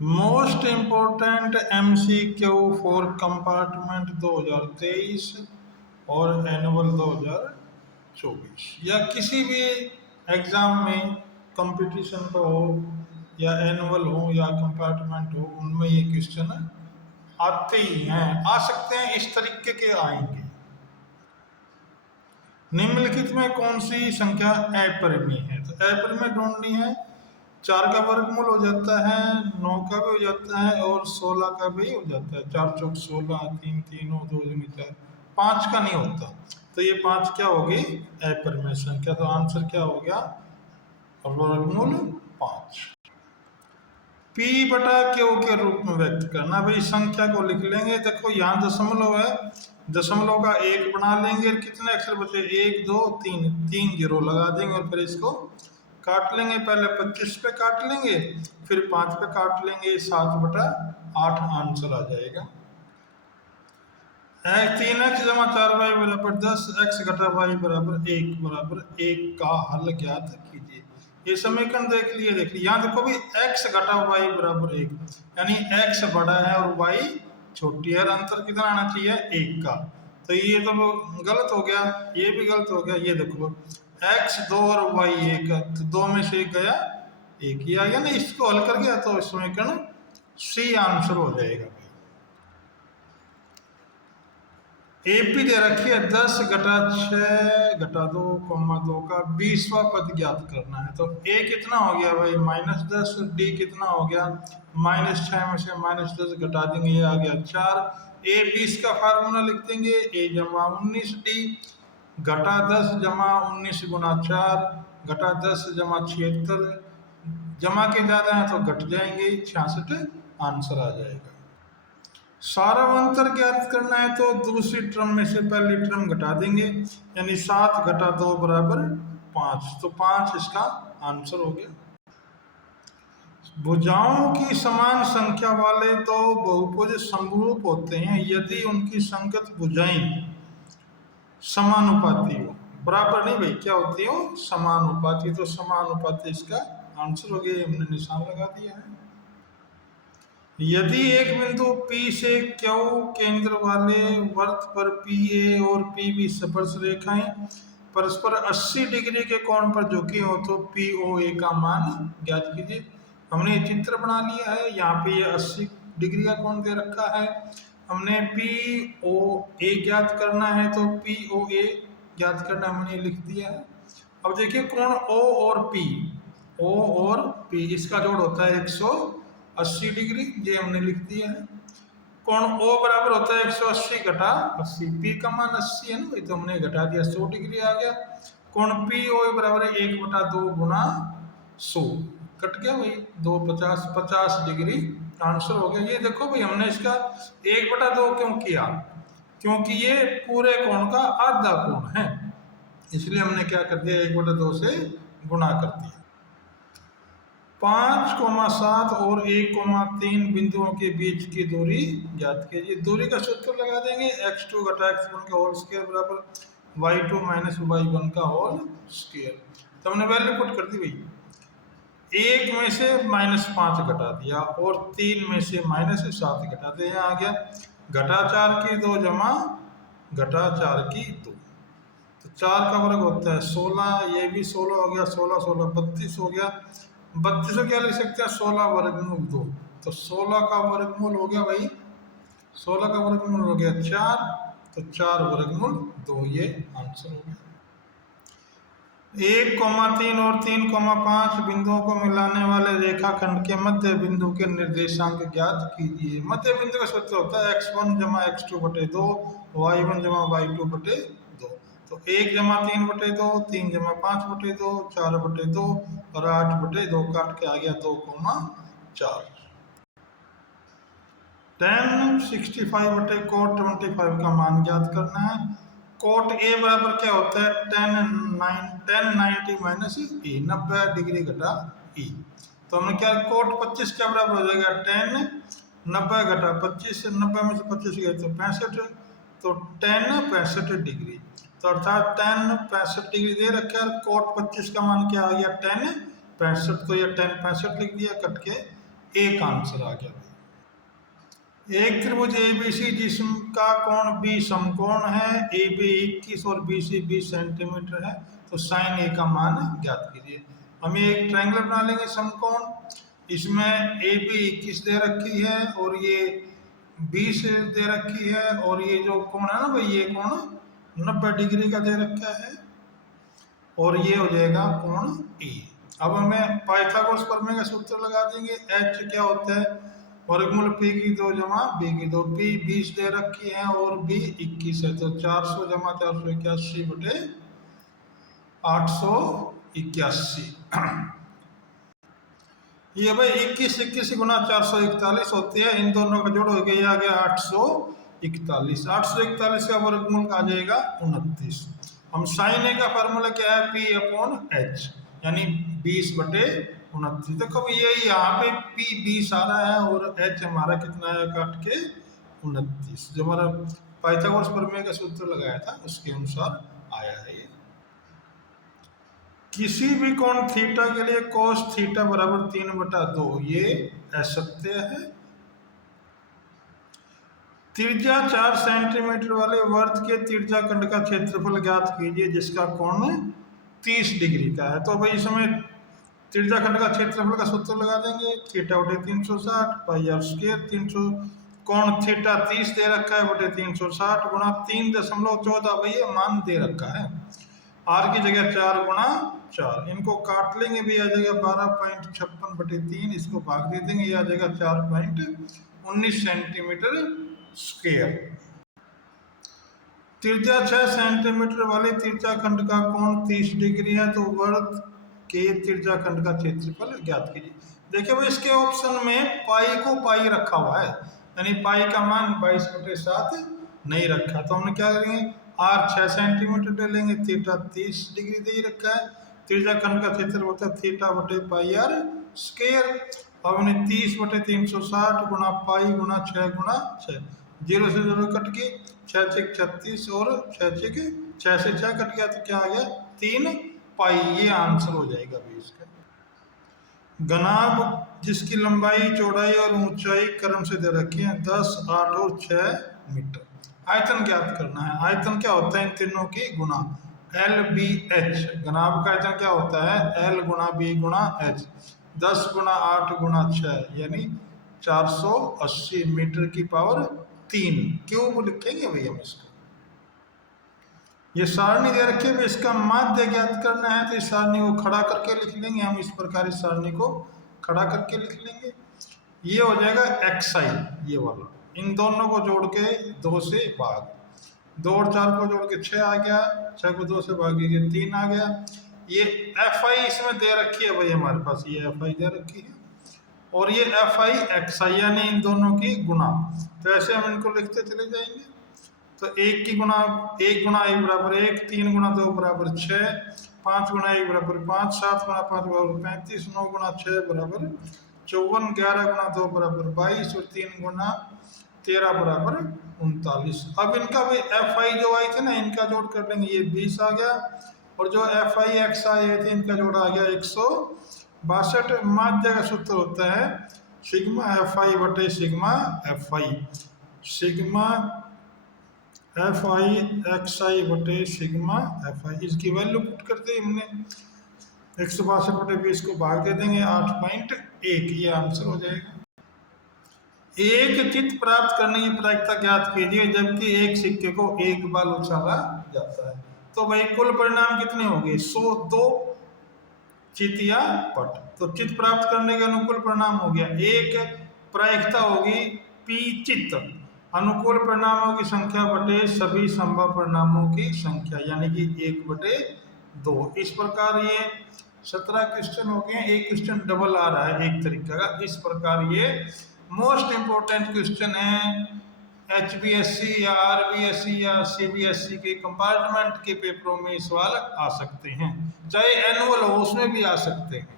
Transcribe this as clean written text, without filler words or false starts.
Most important MCQ for compartment 2023 और annual 2024 या किसी भी एग्ज़ाम में कंपटीशन का हो या एनुअल हो या कंपार्टमेंट हो, उनमें ये क्वेश्चन आते ही हैं, आ सकते हैं, इस तरीके के आएंगे। निम्नलिखित में कौन सी संख्या अपरिमेय है? तो अपरिमेय ढूंढनी है। 4 का वर्गमूल हो जाता है, 9 का भी हो जाता है और 16 का भी हो जाता है। 4 चौक 16, 3 तीनों 2 दूनी 4, 5 का नहीं होता। तो ये 5 क्या होगी? अपरिमेय संख्या। तो आंसर क्या हो गया? वर्गमूल 5। P बटा Q के रूप में व्यक्त करना। भाई संख्या को लिख लेंगे। देखो यहाँ दशमलव है, दशमलव का 1 बना लेंगे। कितने अक्षर बचे? 1 2 3, 3 जीरो लगा देंगे और फिर इसको काट लेंगे। पहले 25 पे काट लेंगे, फिर 5 पे काट लेंगे। 7 बटा 8 आंसर आ जाएगा। 3x जमा 4y बराबर 10, x घटा y बराबर 1 बराबर 1 का हल ज्ञात कीजिए। ये समीकरण देख लिए। देखिए यहाँ देखो भी x घटा y बराबर 1, यानी x बड़ा है और y छोटी है। अंतर कितना आना चाहिए? 1 का। तो ये तो गलत हो गया, ये भी गलत हो गया। ये देखो x 2 और y 1, तो 2 में से 1 गया, 1 ही आ गया ना। इसको हल कर गया तो समीकरण C आंसर हो जाएगा। AP दे रखी है 10 घटा 6 घटा 2 2 का 20वां पद ज्ञात करना है। तो A कितना हो गया भाई? -10। D कितना हो गया? -6 में से -10 घटा देंगे, ये आ गया 4। A 20 का फार्मूला लिख देंगे। A जमा 19 D घटा 10 जमा 19 गुना 4 घटा 10 जमा 76, जमा के ज्यादा है तो घट जाएंगे, 66 आंसर आ जाएगा। सारांतर ज्ञात करना है तो दूसरी टर्म में से पहली टर्म घटा देंगे, यानी 7 घटा 2 बराबर 5, तो 5 इसका आंसर हो गया। भुजाओं की समान संख्या वाले दो बहुभुज समरूप होते हैं यदि उनकी संगत भुजाएं समानुपाती हो। बराबर नहीं भाई, क्या होती हो? समानुपाती। तो समानुपाती इसका आंसर हो गया, हमने निशान लगा दिया है। यदि एक बिंदु P से Q केंद्र वाले वृत्त पर PA और PB स्पर्श रेखाएं परस्पर 80 डिग्री के कोण पर झुकी हो तो POA का मान ज्ञात कीजिए। हमने ये चित्र बना लिया है। यहाँ पे ये 80 डिग्री का कोण दे रखा है। हमने POA ज्ञात करना है तो POA ज्ञात करना हमने लिख दिया है। अब देखिए कोण O और P, O और P इसका जोड़ होता है 180 डिग्री, ये हमने लिख दिया है। कोण O बराबर होता है 180 घटा 80, P का मान 80 है ना, ये तो हमने घटा दिया, 100 डिग्री आ गया। कोण POA बराबर है 1 बटा 2 गुना 100, कट गया भाई 2 50 डिग्री आंसर हो गया। ये देखो भाई हमने इसका 1 बटा 2 क्यों किया? क्योंकि ये पूरे कोण का आधा कोण है, इसलिए हमने क्या कर दिया? 1 बटा 2 से गुणा कर दिया। 5,7 और 1,3 बिंदुओं के बीच की दूरी ज्ञात कीजिए। दूरी का सूत्र लगा देंगे। x2 घटा x1 का होल स्क्वायर बराबर y2 माइनस y1 का होल स्क्वायर। तो हमने वैल्यू पुट कर दी भाई। 1 में से -5 घटा दिया और 3 में से -7 घटा दिया, यहाँ आ गया घटा 4 की 2 जमा घटा 4 की 2, तो 4 का वर्ग होता है 16, ये भी 16 हो गया, 16 16 32 हो गया। 32 को क्या लिख सकते हैं? 16 वर्गमूल 2, तो 16 का वर्गमूल हो गया भाई, 16 का वर्गमूल हो गया 4, तो 4 वर्गमूल 2, ये आंसर हो गया। 1,3 और 3,5 बिंदुओं को मिलाने वाले रेखाखंड के मध्य बिंदु के निर्देशांक ज्ञात कीजिए। मध्य बिंदु का सूत्र होता है x1 जमा x2 बटे 2, y1 जमा y2 बटे 2। तो 1 जमा 3 बटे 2, 3 जमा 5 बटे 2, 4 बटे 2 और 8 बटे 2 काट के आ गया 2,4। tan 65 बटे cot 25 का मान ज्ञात करना है। cot A बराबर क्या होता है? tan 90 माइनस E, 90 डिग्री घटा E। तो हमने क्या, cot 25 क्या बराबर हो जाएगा? tan 90 घटा 25, 90 में से 25 गए तो 65, तो tan 65 डिग्री। तो अर्थात tan 65 डिग्री दे रखा है। cot 25 का मान क्या आ गया? tan 65, तो ये tan 65 लिख दिया, कट के एक आंसर आ गया। एक त्रिभुज एबीसी जिसका कोण बी समकोण है, ए बी 21 और बी सी 20 सेंटीमीटर है, तो साइन ए का मान ज्ञात कीजिए। हम ये एक ट्रायंगल बना लेंगे समकोण, इसमें ए बी 21 दे रखी है और ये 20 दे रखी है, और ये जो कोण है ना भाई, ये कोण 90 डिग्री का दे रखा है, और ये हो जाएगा कोण ए। अब हमें पाइथागोरस प्रमेय का सूत्र लगा देंगे। एच क्या होता है, वर्गमूल पी की 2 जमा बी की 2, पी 20 दे रखी है और बी 21 है, तो 400 जमा 481 बटे 881। ये भाई 21 गुना 441 होती है, इन दोनों का जोड़ हो गया, ये आ गया 841। 841 का वर्गमूल आ जाएगा 29। हम साइन ए का फॉर्मूला क्या है, पी अपॉन एच, यानी 20 बटे 29। देखो ये यहाँ पे पी 20 आ रहा है और एच हमारा कितना है, काट के 29, जो हमारा पाइथागोरस प्रमेय का सूत्र लगाया था उसके अनुसार आया है ये। किसी भी कोण थीटा के लिए कोस थीटा बराबर 3/2 ये असत्य है। त्रिज्या 4 सेंटीमीटर वाले वर्त के त्रिज्या खंड का क्षेत्रफल ज्ञात कीजिए जिसका कोण 30 डिग्री का है। तो भाई इसमें त्रिज्या खंड का क्षेत्रफल का सूत्र लगा देंगे, थीटा बटे 360 पाई आर स्क्वायर। 300 कोण थीटा 30 दे रखा है बटे 360 गुणा 3.14 भैया मान दे रखा है, आर की जगह 4 गुणा 4, इनको काट लेंगे भी, आ जाएगा 12.56 बटे 3, इसको भाग दे देंगे, ये आ जाएगा 4.19 सेंटीमीटर स्क्वायर। त्रिज्या 6 सेंटीमीटर वाले त्रिज्या खंड का कोण 30 डिग्री है, तो वर्त के त्रिज्या खंड का क्षेत्रफल ज्ञात कीजिए। देखिए भाई इसके ऑप्शन में पाई को पाई रखा हुआ है, यानी पाई का मान 22/7 नहीं रखा, तो हमने क्या करेंगे, आर 6 सेंटीमीटर ले लेंगे, थीटा 30 डिग्री दे ही रखा है, त्रिज्या खंड का क्षेत्रफल होता है थीटा बटे पाई आर स्क्वायर। अब हमने 30/360 गुणा पाई गुणा 6 गुणा 6, 0 से 0 कट गए, 6 6 36 और 6 से 6 कट गया, तो क्या आ गया 3 पाई, ये आंसर हो जाएगा भी इसका। घनाभ जिसकी लंबाई चौड़ाई और ऊंचाई क्रम से दे रखी है 10, 8 और 6 मीटर। आयतन ज्ञात करना है। आयतन क्या होता है, इन तीनों की गुना, एल बी एच। घनाभ का आयतन क्या होता है, एल गुणा बी गुणा एच, 10 गुणा 8 गुणा 6 यानी 480 मीटर की पावर 3 क्यूब लिखेंगे भैया हम इसको। ये सारणी दे रखी है, इसका माध्य ज्ञात करना है, तो इस सारणी को खड़ा करके लिख लेंगे हम, इस प्रकार इस सारणी को खड़ा करके लिख लेंगे। ये हो जाएगा एक्स आई, ये वाला, इन दोनों को जोड़ के 2 से भाग, 2 और 4 को जोड़ के 6 आ गया, 6 को 2 से भागेंगे 3 आ गया। ये एफ आई इसमें दे रखी है भाई हमारे पास, ये एफ आई दे रखी है, और ये एफ आई एक्स आई, यानी इन दोनों की गुना। तो ऐसे हम इनको लिखते चले जाएंगे। तो 1 की गुना 1 गुणा 1 बराबर 1, 3 गुणा 2 बराबर 6, 5 गुणा 1 बराबर 5, 7 गुणा 5 बराबर 35, 9 गुणा 6 बराबर 54, 11 गुणा 2 बराबर 22 और 3 गुणा 13 बराबर 39। अब इनका भी एफ आई जो आई थे ना, इनका जोड़ कर लेंगे, ये 20 आ गया, और जो एफ आई एक्स आई थे इनका जोड़ आ गया 162। माध्य का सूत्र होता है सिग्मा एफ आई बटे sigma F I, sigma F I X I बटे सिग्मा एफ आई। इसकी वैल्यू पुट करते ही हमने 162/20 को भाग दे देंगे 8.1, ये आंसर हो जाएगा। एक चित्त प्राप्त करने की प्रायिकता ज्ञात कीजिए जबकि एक सिक्के को एक बार उछाला जाता है। तो भाई कुल परिणाम कितने होंगे, 102 चित्त या पट। तो चित्त प्राप्त करने के अनुकूल परिणाम हो गया, एक प्रायिकता होगी पी चित्त, अनुकूल परिणामों की संख्या बटे सभी संभव परिणामों की संख्या, यानी कि 1/2। इस प्रकार ये 17 क्वेश्चन हो गए। एक क्वेश्चन डबल आ रहा है एक तरीका का, इस प्रकार ये मोस्ट इंपोर्टेंट क्वेश्चन है। HBSC या RBSC या CBSC के कंपार्टमेंट के पेपरों में सवाल आ सकते हैं, चाहे एनुअल हो उसमें भी आ सकते हैं।